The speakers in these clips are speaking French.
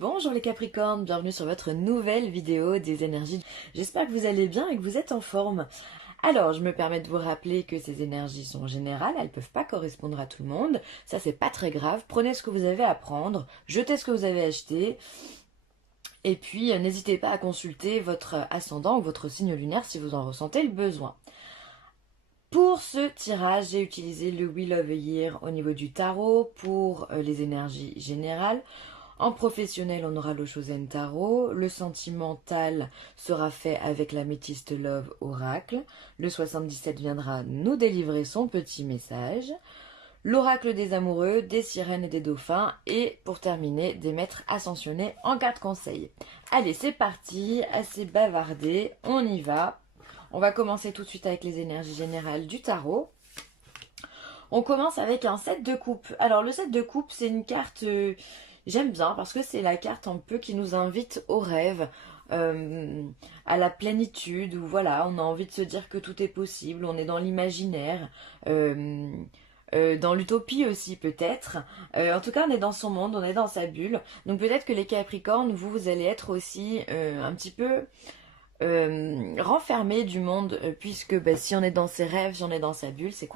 Bonjour les Capricornes, bienvenue sur votre nouvelle vidéo des énergies. J'espère que vous allez bien et que vous êtes en forme. Alors, je me permets de vous rappeler que ces énergies sont générales, elles ne peuvent pas correspondre à tout le monde. Ça, c'est pas très grave. Prenez ce que vous avez à prendre, jetez ce que vous avez acheté. Et puis, n'hésitez pas à consulter votre ascendant ou votre signe lunaire si vous en ressentez le besoin. Pour ce tirage, j'ai utilisé le Wheel of the Year au niveau du tarot pour les énergies générales. En professionnel, on aura le Chosen Tarot. Le sentimental sera fait avec la Métiste Love Oracle. Le 77 viendra nous délivrer son petit message. L'oracle des amoureux, des sirènes et des dauphins. Et pour terminer, des maîtres ascensionnés en carte conseil. Allez, c'est parti, assez bavardé, on y va. On va commencer tout de suite avec les énergies générales du tarot. On commence avec un 7 de coupe. Alors le 7 de coupe, c'est une carte... j'aime bien parce que c'est la carte un peu qui nous invite au rêve, à la plénitude, où voilà, on a envie de se dire que tout est possible, on est dans l'imaginaire, dans l'utopie aussi peut-être. En tout cas, on est dans son monde, on est dans sa bulle. Donc peut-être que les Capricornes, vous allez être aussi un petit peu renfermé du monde, puisque si on est dans ses rêves, si on est dans sa bulle, c'est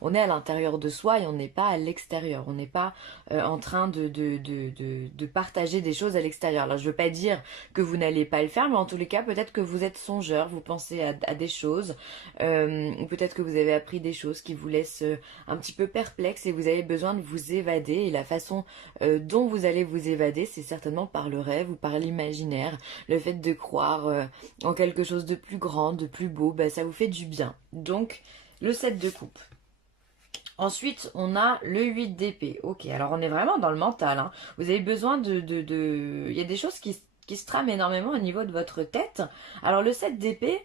on est à l'intérieur de soi et on n'est pas à l'extérieur, on n'est pas en train de partager des choses à l'extérieur. Alors je veux pas dire que vous n'allez pas le faire, mais en tous les cas peut-être que vous êtes songeur, vous pensez à des choses, ou peut-être que vous avez appris des choses qui vous laissent un petit peu perplexe et vous avez besoin de vous évader, et la façon dont vous allez vous évader, c'est certainement par le rêve ou par l'imaginaire, le fait de croire en quelque chose de plus grand, de plus beau, ça vous fait du bien. Donc, le 7 de coupe. Ensuite, on a le 8 d'épée. Ok, alors on est vraiment dans le mental, hein. Vous avez besoin Il y a des choses qui se trament énormément au niveau de votre tête. Alors, le 7 d'épée,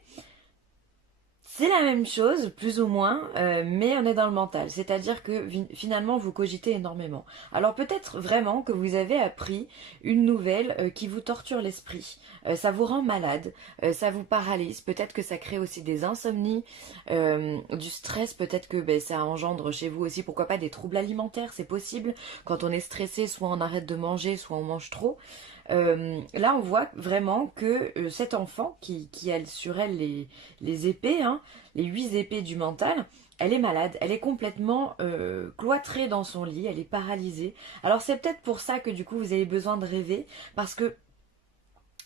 c'est la même chose, plus ou moins, mais on est dans le mental. C'est-à-dire que finalement, vous cogitez énormément. Alors peut-être vraiment que vous avez appris une nouvelle qui vous torture l'esprit. Ça vous rend malade, ça vous paralyse. Peut-être que ça crée aussi des insomnies, du stress. Peut-être que ça engendre chez vous aussi, pourquoi pas, des troubles alimentaires. C'est possible. Quand on est stressé, soit on arrête de manger, soit on mange trop. Là, on voit vraiment que cet enfant qui a sur elle les épées, hein, les 8 épées du mental, elle est malade, elle est complètement cloîtrée dans son lit, elle est paralysée. Alors c'est peut-être pour ça que du coup vous avez besoin de rêver, parce que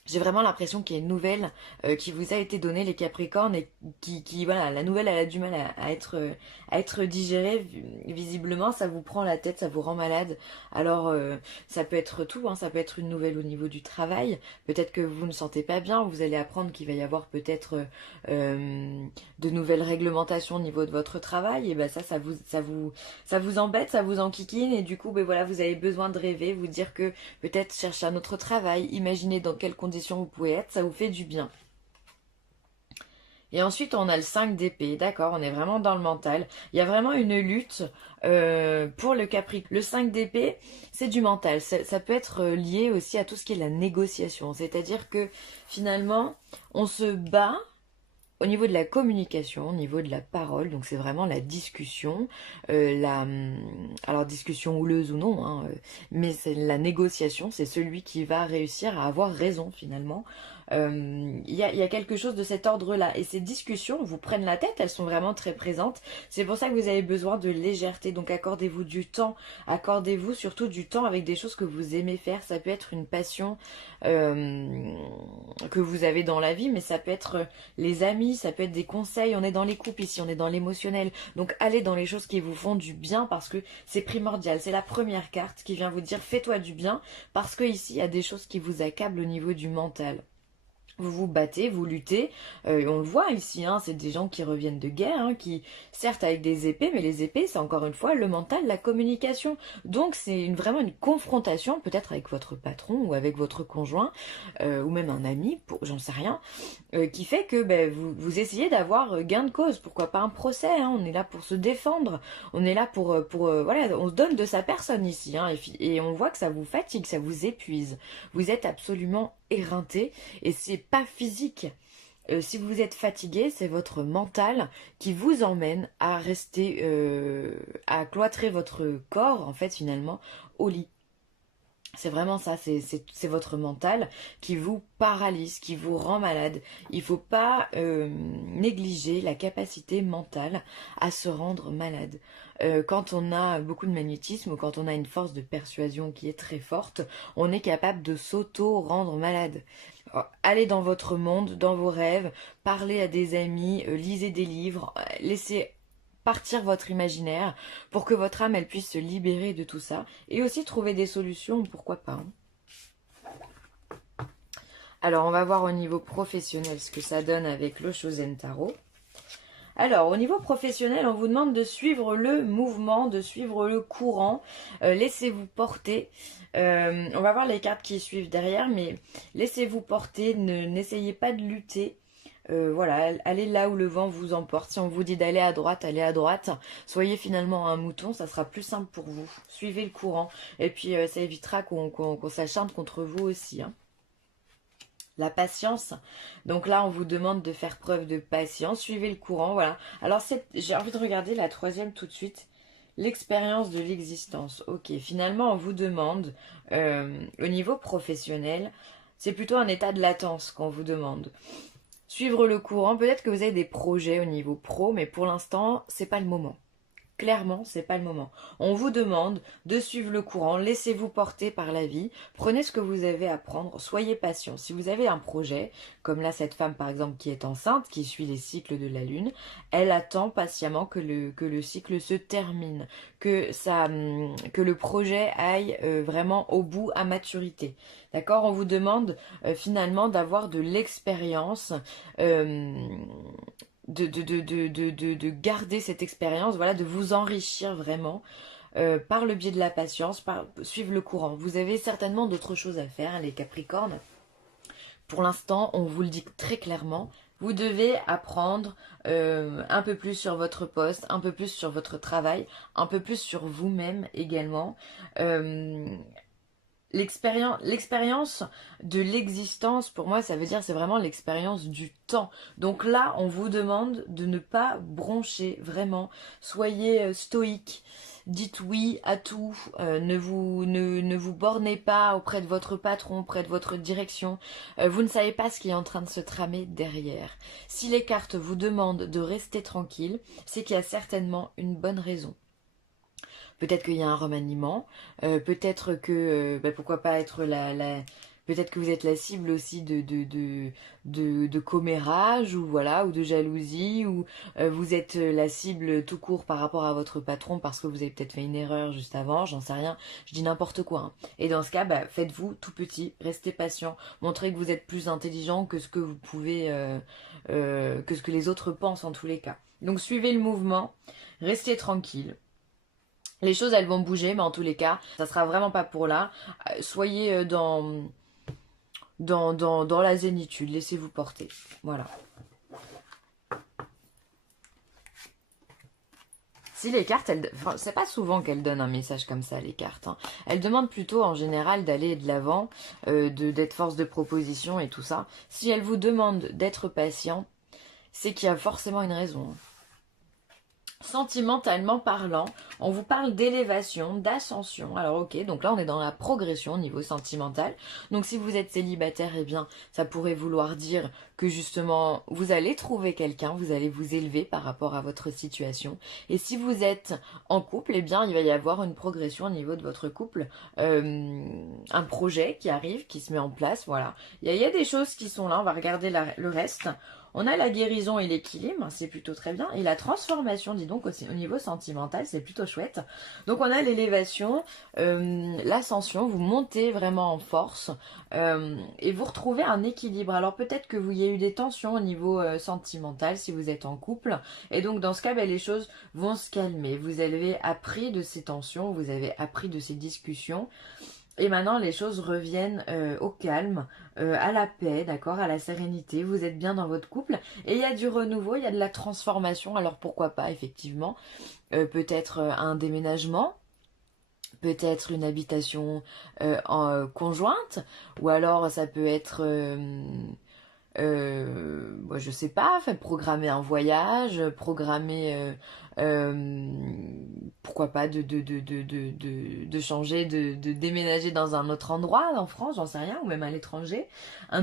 j'ai vraiment l'impression qu'il y a une nouvelle qui vous a été donnée, les Capricornes, et voilà, la nouvelle, elle a du mal à être digérée. Visiblement, ça vous prend la tête, ça vous rend malade. Alors, ça peut être tout, hein, ça peut être une nouvelle au niveau du travail. Peut-être que vous ne sentez pas bien, vous allez apprendre qu'il va y avoir peut-être de nouvelles réglementations au niveau de votre travail. Et ça vous embête, ça vous enquiquine, et du coup, voilà, vous avez besoin de rêver, vous dire que peut-être chercher un autre travail, imaginez dans quelles conditions vous pouvez être, ça vous fait du bien. Et ensuite, on a le 5 d'épée, d'accord, on est vraiment dans le mental. Il y a vraiment une lutte pour le Capricorne. Le 5 d'épée, c'est du mental. Ça peut être lié aussi à tout ce qui est la négociation. C'est-à-dire que finalement, on se bat au niveau de la communication, au niveau de la parole, donc c'est vraiment la discussion, alors discussion houleuse ou non, hein, mais c'est la négociation, c'est celui qui va réussir à avoir raison finalement. Il y a quelque chose de cet ordre-là, et ces discussions vous prennent la tête, elles sont vraiment très présentes. C'est pour ça que vous avez besoin de légèreté, donc accordez-vous du temps, accordez-vous surtout du temps avec des choses que vous aimez faire. Ça peut être une passion que vous avez dans la vie, mais ça peut être les amis, ça peut être des conseils. On est dans les couples ici, on est dans l'émotionnel, donc allez dans les choses qui vous font du bien, parce que c'est primordial. C'est la première carte qui vient vous dire fais-toi du bien, parce que ici il y a des choses qui vous accablent au niveau du mental. Vous vous battez, vous luttez, on le voit ici, hein, c'est des gens qui reviennent de guerre, hein, qui certes avec des épées, mais les épées c'est encore une fois le mental, la communication. Donc c'est vraiment une confrontation, peut-être avec votre patron ou avec votre conjoint, ou même un ami, j'en sais rien, qui fait que vous essayez d'avoir gain de cause. Pourquoi pas un procès, hein, on est là pour se défendre, on est là voilà, on se donne de sa personne ici, hein, et on voit que ça vous fatigue, ça vous épuise. Vous êtes absolument éreinté, et c'est pas physique. Si vous êtes fatigué, c'est votre mental qui vous emmène à rester, à cloîtrer votre corps, en fait, finalement, au lit. C'est vraiment ça, c'est votre mental qui vous paralyse, qui vous rend malade. Il ne faut pas négliger la capacité mentale à se rendre malade. Quand on a beaucoup de magnétisme ou quand on a une force de persuasion qui est très forte, on est capable de s'auto-rendre malade. Alors, allez dans votre monde, dans vos rêves, parlez à des amis, lisez des livres, laissez partir votre imaginaire pour que votre âme elle puisse se libérer de tout ça et aussi trouver des solutions, pourquoi pas, hein. Alors on va voir au niveau professionnel ce que ça donne avec le Shosen Tarot. Alors au niveau professionnel on vous demande de suivre le mouvement, de suivre le courant, laissez-vous porter. On va voir les cartes qui suivent derrière, mais laissez-vous porter, n'essayez pas de lutter. Voilà, allez là où le vent vous emporte. Si on vous dit d'aller à droite, allez à droite. Soyez finalement un mouton, ça sera plus simple pour vous. Suivez le courant. Et puis ça évitera qu'on s'acharne contre vous aussi, hein. La patience. Donc là, on vous demande de faire preuve de patience. Suivez le courant, voilà. Alors j'ai envie de regarder la troisième tout de suite. L'expérience de l'existence. Ok, finalement, on vous demande, au niveau professionnel, c'est plutôt un état de latence qu'on vous demande. Suivre le courant, peut-être que vous avez des projets au niveau pro, mais pour l'instant, c'est pas le moment. Clairement, c'est pas le moment. On vous demande de suivre le courant, laissez-vous porter par la vie, prenez ce que vous avez à prendre, soyez patient. Si vous avez un projet, comme là cette femme par exemple qui est enceinte, qui suit les cycles de la lune, elle attend patiemment que le cycle se termine, que le projet aille vraiment au bout à maturité. D'accord? On vous demande finalement d'avoir de l'expérience. euh, de garder cette expérience, voilà, de vous enrichir vraiment par le biais de la patience, par suivre le courant. Vous avez certainement d'autres choses à faire, les Capricornes. Pour l'instant, on vous le dit très clairement, vous devez apprendre un peu plus sur votre poste, un peu plus sur votre travail, un peu plus sur vous-même également. Euh, L'expérience de l'existence, pour moi, ça veut dire c'est vraiment l'expérience du temps. Donc là, on vous demande de ne pas broncher, vraiment. Soyez stoïque. Dites oui à tout. Ne vous bornez pas auprès de votre patron, auprès de votre direction. Vous ne savez pas ce qui est en train de se tramer derrière. Si les cartes vous demandent de rester tranquille, c'est qu'il y a certainement une bonne raison. Peut-être qu'il y a un remaniement, peut-être que, pourquoi pas être peut-être que vous êtes la cible aussi de commérage, ou voilà, ou de jalousie, ou vous êtes la cible tout court par rapport à votre patron parce que vous avez peut-être fait une erreur juste avant, j'en sais rien, je dis n'importe quoi, hein. Et dans ce cas, faites-vous tout petit, restez patient, montrez que vous êtes plus intelligent que ce que vous pouvez, que ce que les autres pensent en tous les cas. Donc suivez le mouvement, restez tranquille. Les choses, elles vont bouger, mais en tous les cas, ça sera vraiment pas pour là. Soyez dans la zénitude, laissez-vous porter. Voilà. Si les cartes, enfin, c'est pas souvent qu'elles donnent un message comme ça, les cartes, hein. Elles demandent plutôt en général d'aller de l'avant, d'être force de proposition et tout ça. Si elles vous demandent d'être patient, c'est qu'il y a forcément une raison, hein. Sentimentalement parlant, on vous parle d'élévation, d'ascension. Alors ok, donc là on est dans la progression au niveau sentimental. Donc si vous êtes célibataire, eh bien ça pourrait vouloir dire que justement vous allez trouver quelqu'un, vous allez vous élever par rapport à votre situation. Et si vous êtes en couple, eh bien il va y avoir une progression au niveau de votre couple, un projet qui arrive, qui se met en place, voilà. Il y a des choses qui sont là, on va regarder le reste. On a la guérison et l'équilibre, c'est plutôt très bien. Et la transformation, dis donc, au niveau sentimental, c'est plutôt chouette. Donc on a l'élévation, l'ascension, vous montez vraiment en force et vous retrouvez un équilibre. Alors peut-être que vous y a eu des tensions au niveau sentimental si vous êtes en couple. Et donc dans ce cas, les choses vont se calmer. Vous avez appris de ces tensions, vous avez appris de ces discussions. Et maintenant, les choses reviennent au calme, à la paix, d'accord, à la sérénité. Vous êtes bien dans votre couple. Et il y a du renouveau, il y a de la transformation. Alors pourquoi pas, effectivement, peut-être un déménagement, peut-être une habitation conjointe, ou alors ça peut être Moi, je sais pas, fait programmer un voyage, programmer, pourquoi pas de changer, de déménager dans un autre endroit en France, j'en sais rien, ou même à l'étranger, un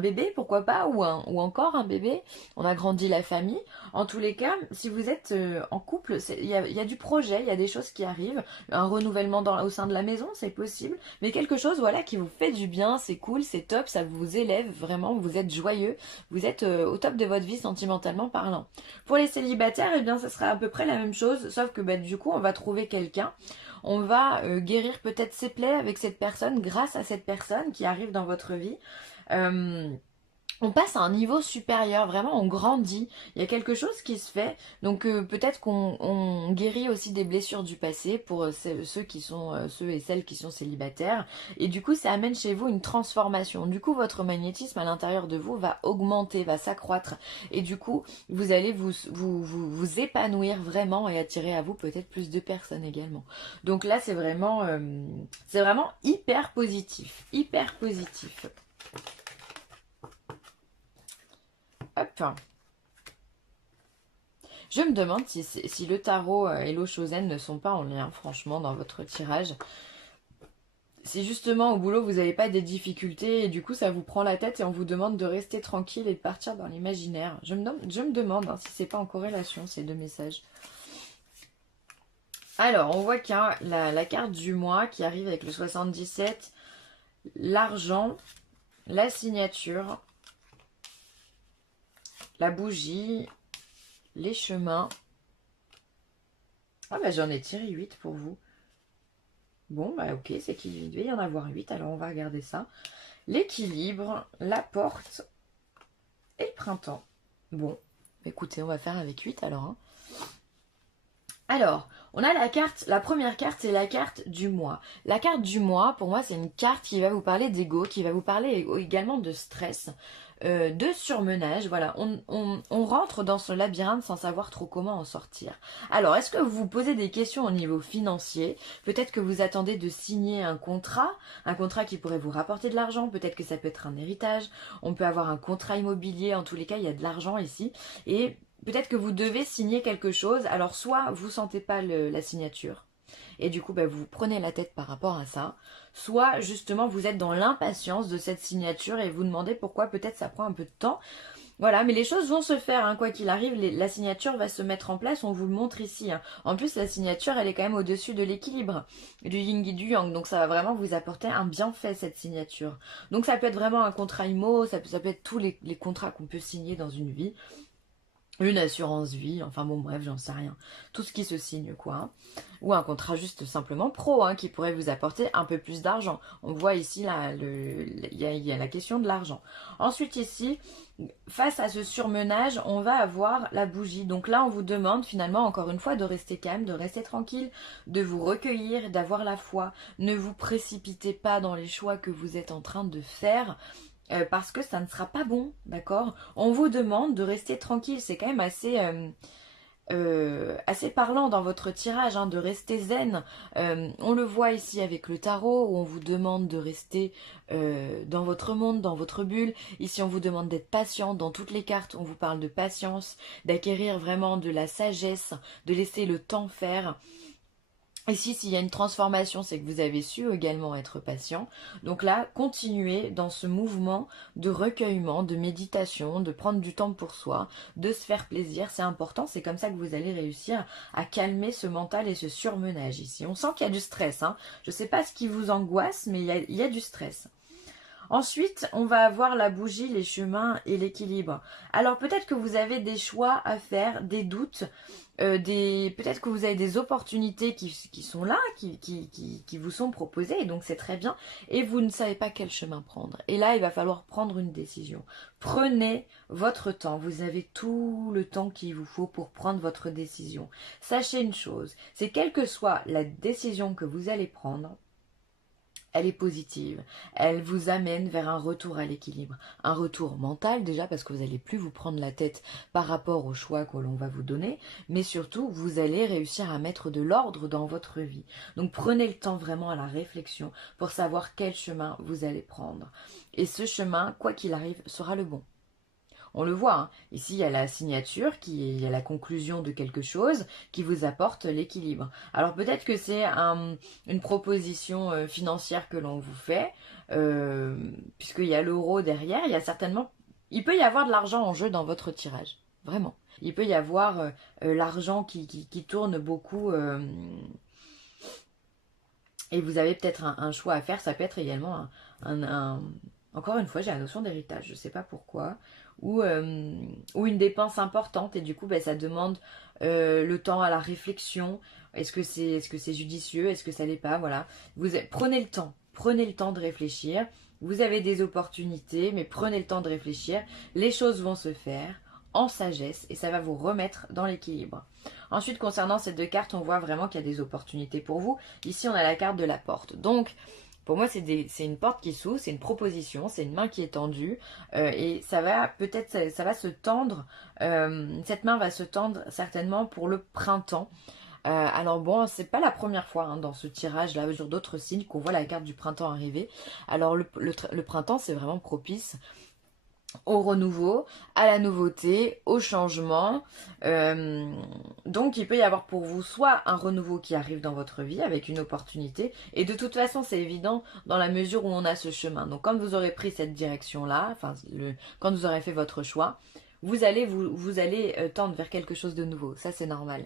bébé, pourquoi pas, ou encore un bébé, on agrandit la famille. En tous les cas, si vous êtes en couple, il y a du projet, il y a des choses qui arrivent, un renouvellement au sein de la maison, c'est possible, mais quelque chose, voilà, qui vous fait du bien, c'est cool, c'est top, ça vous élève vraiment, vous êtes joyeux, vous êtes au top de votre vie sentimentalement parlant. Pour les célibataires, eh bien, ça sera à peu près la même chose, sauf que bah, du coup, on va trouver quelqu'un, on va guérir peut-être ses plaies avec cette personne, grâce à cette personne qui arrive dans votre vie. Euh, on passe à un niveau supérieur, vraiment on grandit, il y a quelque chose qui se fait, donc peut-être qu'on guérit aussi des blessures du passé pour ceux et celles qui sont célibataires, et du coup ça amène chez vous une transformation, du coup votre magnétisme à l'intérieur de vous va augmenter, va s'accroître, et du coup vous allez vous épanouir vraiment et attirer à vous peut-être plus de personnes également. Donc là c'est vraiment hyper positif, hyper positif. Hop. Je me demande si le tarot et l'eau chausaine ne sont pas en lien, franchement, dans votre tirage. Si justement au boulot vous n'avez pas des difficultés et du coup ça vous prend la tête et on vous demande de rester tranquille et de partir dans l'imaginaire. Je me demande si c'est pas en corrélation ces deux messages. Alors, on voit qu'il y a la carte du mois qui arrive avec le 77, l'argent, la signature, la bougie, les chemins. Ah bah j'en ai tiré 8 pour vous. Bon bah ok, c'est qu'il devait y en avoir 8, alors on va regarder ça. L'équilibre, la porte et le printemps. Bon, écoutez, on va faire avec 8 alors. Hein. Alors, on a la première carte, c'est la carte du mois. La carte du mois, pour moi, c'est une carte qui va vous parler d'ego, qui va vous parler également de stress, de surmenage. Voilà, on rentre dans ce labyrinthe sans savoir trop comment en sortir. Alors, est-ce que vous vous posez des questions au niveau financier? Peut-être que vous attendez de signer un contrat qui pourrait vous rapporter de l'argent. Peut-être que ça peut être un héritage. On peut avoir un contrat immobilier. En tous les cas, il y a de l'argent ici. Et peut-être que vous devez signer quelque chose, alors soit vous sentez pas la signature, et du coup bah, vous prenez la tête par rapport à ça, soit justement vous êtes dans l'impatience de cette signature et vous demandez pourquoi peut-être ça prend un peu de temps. Voilà, mais les choses vont se faire, hein, quoi qu'il arrive, la signature va se mettre en place, on vous le montre ici. Hein. En plus, la signature, elle est quand même au-dessus de l'équilibre, du yin et du yang, donc ça va vraiment vous apporter un bienfait, cette signature. Donc ça peut être vraiment un contrat IMO, ça peut être tous les contrats qu'on peut signer dans une vie. Une assurance vie, enfin bon bref, j'en sais rien. Tout ce qui se signe quoi. Hein. Ou un contrat juste simplement pro hein, qui pourrait vous apporter un peu plus d'argent. On voit ici là, il y a la question de l'argent. Ensuite ici, face à ce surmenage, on va avoir la bougie. Donc là on vous demande finalement encore une fois de rester calme, de rester tranquille, de vous recueillir, d'avoir la foi. Ne vous précipitez pas dans les choix que vous êtes en train de faire. Parce que ça ne sera pas bon, d'accord? On vous demande de rester tranquille, c'est quand même assez parlant dans votre tirage, hein, de rester zen. On le voit ici avec le tarot, où on vous demande de rester dans votre monde, dans votre bulle. Ici, on vous demande d'être patient. Dans toutes les cartes, on vous parle de patience, d'acquérir vraiment de la sagesse, de laisser le temps faire. Ici, s'il y a une transformation, c'est que vous avez su également être patient. Donc là, continuez dans ce mouvement de recueillement, de méditation, de prendre du temps pour soi, de se faire plaisir. C'est important, c'est comme ça que vous allez réussir à calmer ce mental et ce surmenage ici. On sent qu'il y a du stress. Hein. Je ne sais pas ce qui vous angoisse, mais il y a du stress. Ensuite, on va avoir la bougie, les chemins et l'équilibre. Alors peut-être que vous avez des choix à faire, des doutes, peut-être que vous avez des opportunités qui sont là, qui vous sont proposées, et donc c'est très bien, et vous ne savez pas quel chemin prendre. Et là, il va falloir prendre une décision. Prenez votre temps, vous avez tout le temps qu'il vous faut pour prendre votre décision. Sachez une chose, c'est quelle que soit la décision que vous allez prendre, elle est positive, elle vous amène vers un retour à l'équilibre, un retour mental déjà parce que vous n'allez plus vous prendre la tête par rapport au choix que l'on va vous donner, mais surtout vous allez réussir à mettre de l'ordre dans votre vie. Donc prenez le temps vraiment à la réflexion pour savoir quel chemin vous allez prendre. Et ce chemin, quoi qu'il arrive, sera le bon. On le voit, hein. Ici il y a la signature, il y a la conclusion de quelque chose qui vous apporte l'équilibre. Alors peut-être que c'est une proposition financière que l'on vous fait, puisqu'il y a l'euro derrière, il peut y avoir de l'argent en jeu dans votre tirage, vraiment. Il peut y avoir l'argent qui tourne beaucoup, et vous avez peut-être un choix à faire. Ça peut être également encore une fois, j'ai la notion d'héritage, je ne sais pas pourquoi, ou une dépense importante, et du coup, ben, ça demande le temps à la réflexion. Est-ce que c'est judicieux? Est-ce que ça l'est pas? Voilà. Prenez le temps de réfléchir. Vous avez des opportunités, mais prenez le temps de réfléchir. Les choses vont se faire en sagesse et ça va vous remettre dans l'équilibre. Ensuite, concernant ces deux cartes, on voit vraiment qu'il y a des opportunités pour vous. Ici, on a la carte de la porte. Donc, pour moi, c'est une porte qui s'ouvre, c'est une proposition, c'est une main qui est tendue. Et ça va peut-être, ça va se tendre. Cette main va se tendre certainement pour le printemps. Alors bon, c'est pas la première fois hein, dans ce tirage-là, sur d'autres signes, qu'on voit la carte du printemps arriver. Alors le printemps, c'est vraiment propice au renouveau, à la nouveauté, au changement. Donc il peut y avoir pour vous soit un renouveau qui arrive dans votre vie avec une opportunité, et de toute façon c'est évident dans la mesure où on a ce chemin. Donc quand vous aurez pris cette direction-là, quand vous aurez fait votre choix, vous allez tendre vers quelque chose de nouveau. Ça c'est normal.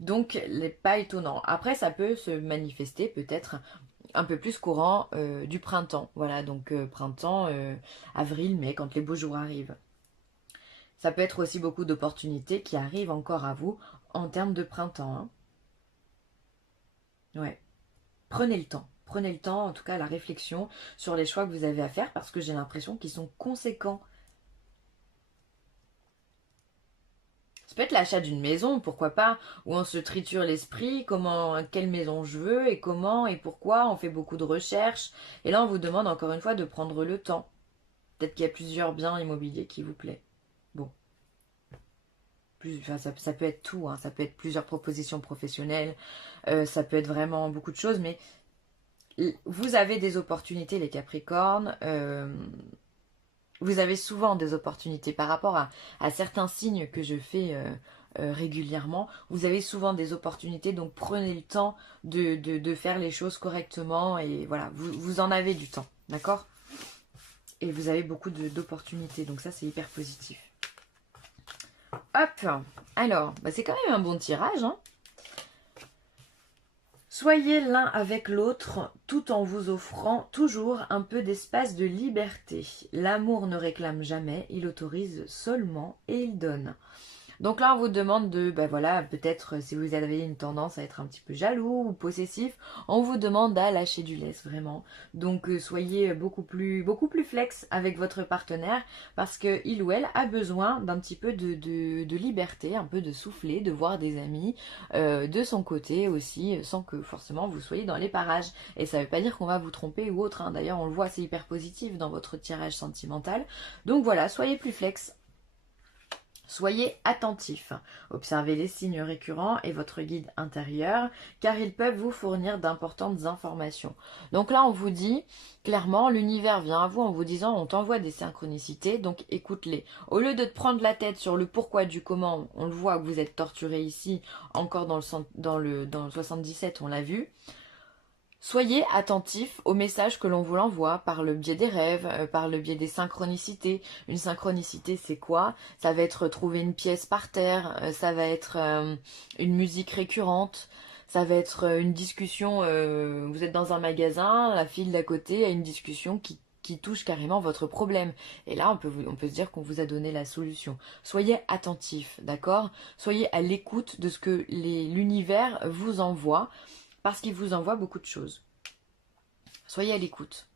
Donc pas étonnant. Après ça peut se manifester peut-être un peu plus courant du printemps. Voilà, donc printemps, avril, mai, quand les beaux jours arrivent. Ça peut être aussi beaucoup d'opportunités qui arrivent encore à vous en termes de printemps. Hein. Ouais. Prenez le temps. Prenez le temps, en tout cas la réflexion sur les choix que vous avez à faire, parce que j'ai l'impression qu'ils sont conséquents. Ça peut être l'achat d'une maison, pourquoi pas, où on se triture l'esprit, quelle maison je veux, et comment, et pourquoi, on fait beaucoup de recherches. Et là, on vous demande encore une fois de prendre le temps. Peut-être qu'il y a plusieurs biens immobiliers qui vous plaisent. Bon. Ça peut être tout, hein. Ça peut être plusieurs propositions professionnelles, ça peut être vraiment beaucoup de choses, mais vous avez des opportunités, les Capricornes. Vous avez souvent des opportunités par rapport à certains signes que je fais régulièrement. Vous avez souvent des opportunités, donc prenez le temps de faire les choses correctement, et voilà, vous en avez du temps, d'accord? Et vous avez beaucoup d'opportunités, donc ça c'est hyper positif. Hop, alors, bah c'est quand même un bon tirage, hein. Soyez l'un avec l'autre tout en vous offrant toujours un peu d'espace de liberté. L'amour ne réclame jamais, il autorise seulement et il donne. Donc là, on vous demande voilà, peut-être si vous avez une tendance à être un petit peu jaloux ou possessif, on vous demande à lâcher du lest, vraiment. Donc soyez beaucoup plus flex avec votre partenaire, parce que il ou elle a besoin d'un petit peu de liberté, un peu de souffler, de voir des amis de son côté aussi, sans que forcément vous soyez dans les parages. Et ça ne veut pas dire qu'on va vous tromper ou autre, hein. D'ailleurs, on le voit, c'est hyper positif dans votre tirage sentimental. Donc voilà, soyez plus flex. Soyez attentifs, observez les signes récurrents et votre guide intérieur, car ils peuvent vous fournir d'importantes informations. Donc là, on vous dit, clairement, l'univers vient à vous en vous disant, on t'envoie des synchronicités, donc écoute-les. Au lieu de te prendre la tête sur le pourquoi du comment, on le voit que vous êtes torturé ici, encore dans le 77, on l'a vu. Soyez attentifs aux messages que l'on vous l'envoie par le biais des rêves, par le biais des synchronicités. Une synchronicité, c'est quoi? Ça va être trouver une pièce par terre, ça va être une musique récurrente, ça va être une discussion, vous êtes dans un magasin, la file d'à côté a une discussion qui touche carrément votre problème. Et là, on peut se dire qu'on vous a donné la solution. Soyez attentifs, d'accord? Soyez à l'écoute de ce que l'univers vous envoie, parce qu'il vous envoie beaucoup de choses. Soyez à l'écoute.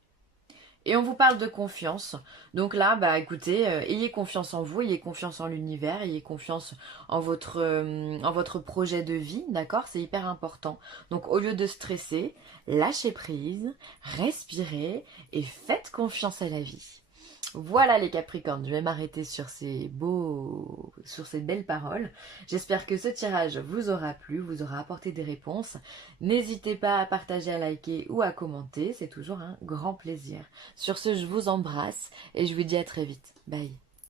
Et on vous parle de confiance. Donc là, écoutez, ayez confiance en vous, ayez confiance en l'univers, ayez confiance en votre projet de vie, d'accord? C'est hyper important. Donc au lieu de stresser, lâchez prise, respirez et faites confiance à la vie. Voilà les Capricornes, je vais m'arrêter sur ces belles paroles. J'espère que ce tirage vous aura plu, vous aura apporté des réponses. N'hésitez pas à partager, à liker ou à commenter, c'est toujours un grand plaisir. Sur ce, je vous embrasse et je vous dis à très vite. Bye.